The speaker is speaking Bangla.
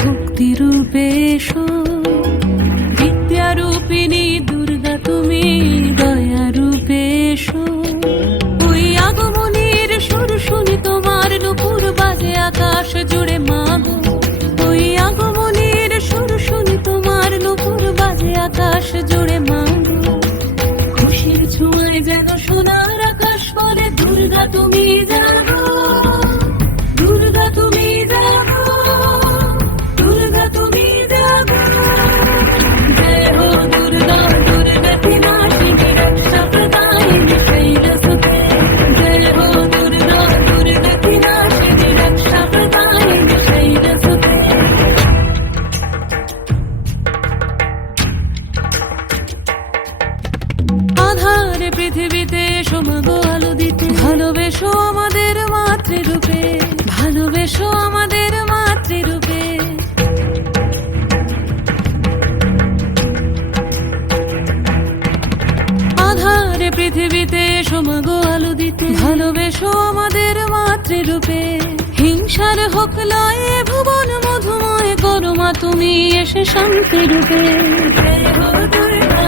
ভক্তি রূপে এসো, বিদ্যা রূপিণী দুর্গা তুমি দয়া রূপে এসো। ওই আগমনের সুর শুনি তোমার নুপুর বাজে আকাশ জুড়ে মাগো, ওই আগমনের সুর শুনি তোমার নুপুর বাজে আকাশ জুড়ে মাগো। খুশির ছোঁয়ায় যেন সোনার আকাশ বলে দুর্গা তুমি জাগো, দুর্গা তুমি জাগো, দুর্গা তুমি জাগো। জয় হো দুর্গা, দুর্গা বিনাশিনী রক্ষা প্রদায়িনী শৈলসুতে। জয় হো দুর্গা, দুর্গা বিনাশিনী রক্ষা প্রদায়িনী শৈলসুতে। আধার পৃথিবীতে সমাগো আলো দিতে, ভালোবেসো আমাদের মাতৃরূপে, ভালোবেসো আমাদের মাতৃরূপে। আধার পৃথিবীতে সমাগো আলো দিতে, ভালোবেসো আমাদের মাতৃরূপে। হিংসার হোক লয়ে ভুবন মধুময় করো মা তুমি এসে শান্তি রূপে। জয় হো দুর্গা।